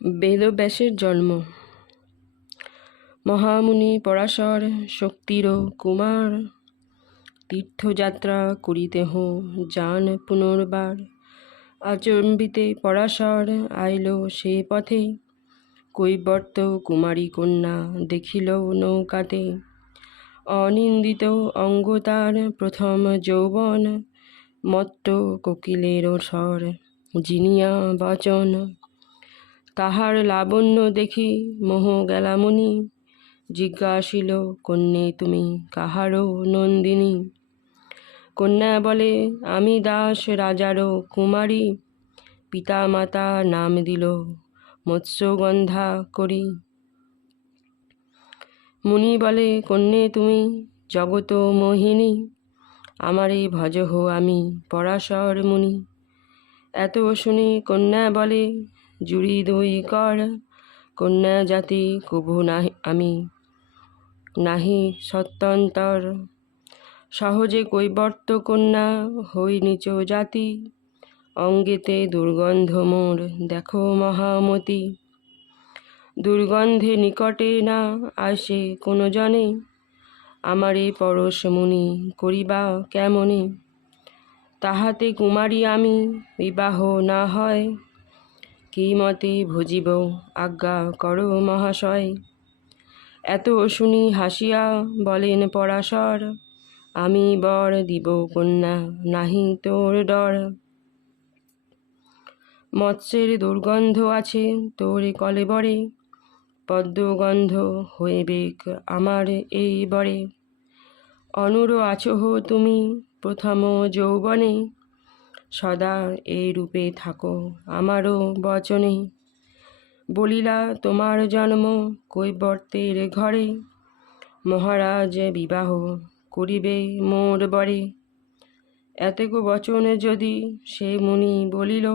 বেদব্যাসের জন্ম। মহামুনি পরাশর শক্তির কুমার, তীর্থযাত্রা করিতেহ যান পুনর্বার। আচম্বিতে পরাশর আইল সে পথে, কৈবর্ত কুমারী কন্যা দেখিল নৌকাতে। অনিন্দিত অঙ্গ তার প্রথম যৌবন, মত্ত কোকিলের স্বর জিনিয়া বচন। তাহার লাবণ্য দেখি মোহ গেলা মুনি, জিজ্ঞাসিল কন্যে তুমি কাহারো নন্দিনী। কন্যা বলে আমি দাস রাজারও কুমারী, পিতা মাতা নাম দিল মৎস্যগন্ধা করি। মুনি বলে কন্যে তুমি জগত মোহিনী, আমারে ভজহ আমি পরাশর মুনি। এত শুনি কন্যা বলে জুড়ি দুই কর, কন্যা জাতি কভু নাহি আমি নাহি সত্যন্তর। সহজে কৈবর্ত কন্যা হই নিচ জাতি, অঙ্গেতে দুর্গন্ধ মোর দেখো মহামতি। দুর্গন্ধে নিকটে না আসে কোনো জনে, আমারে পরশ মুনি করিবা কেমনে। তাহাতে কুমারী আমি বিবাহ না হয়, কি মতে ভজিব আজ্ঞা করো মহাশয়। এত শুনি হাসিয়া বলেন পরাশর, আমি বর দিব কন্যা নাহি তোর ডর। মৎস্যের দুর্গন্ধ আছে তোর কলেবরে, পদ্মগন্ধ হইবেক আমার এই বরে। অনুর আছোহ তুমি প্রথম যৌবনে, সদা এই রূপে থাকো আমারও বচনে। বলিলা তোমার জন্ম কৈবর্তের ঘরে, মহারাজ বিবাহ করিবে মোর বরে। এতেক বচন যদি সে মুনি বলিল,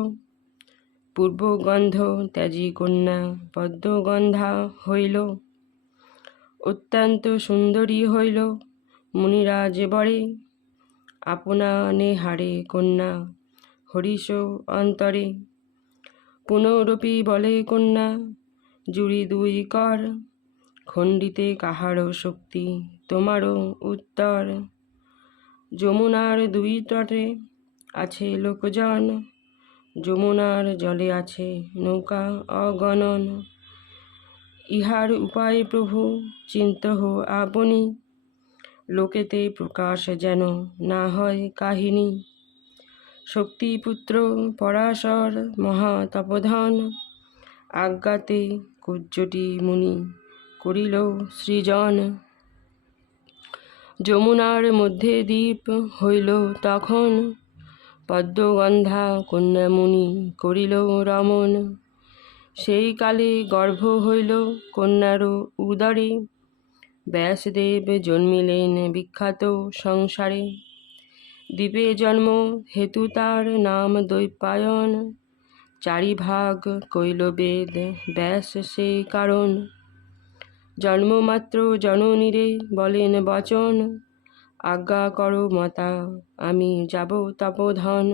পূর্বগন্ধ ত্যাজি কন্যা পদ্মগন্ধা হইল। অত্যন্ত সুন্দরী হইল মুনিরাজ বরে, আপনা নেহারে কন্যা হরিষ অন্তরে। পুনরপি বলে কন্যা জুড়ি দুই কর, খণ্ডিতে কাহারও শক্তি তোমারও উত্তর। যমুনার দুই তটে আছে লোকজন, যমুনার জলে আছে নৌকা অগণন। ইহার উপায় প্রভু চিন্তহ আপনি, লোকেতে প্রকাশ যেন না হয় কাহিনী। শক্তিপুত্র পরাশর মহাতপধন, আজ্ঞাতে কুজ্জটি মুনি করিল সৃজন। যমুনার মধ্যে দ্বীপ হইল তখন, পদ্মগন্ধা কন্যা মুনি করিল রমণ। সেই কালে গর্ভ হইল কন্যারও উদরে, ব্যাসদেব জন্মিলেন বিখ্যাত সংসারে। দ্বীপে জন্ম হেতু তার নাম দৈপায়ন, চারিভাগ কইল বেদ ব্যাস সেই কারণ। জন্মমাত্র জননীরে বলেন বচন, আজ্ঞা করো মাতা আমি যাব তপোধন।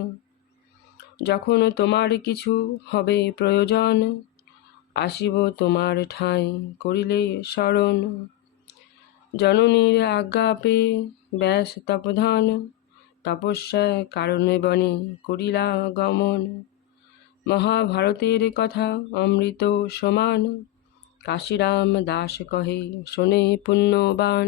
যখন তোমার কিছু হবে প্রয়োজন, আসিব তোমার ঠাঁই করিলে শরণ। জননীর আজ্ঞা পেয়ে ব্যাস তপোধন, তপস্যা কারণে বনে করিলা গমন। মহাভারতের কথা অমৃত সমান, কাশীরাম দাস কহে শোনে পুণ্যবান।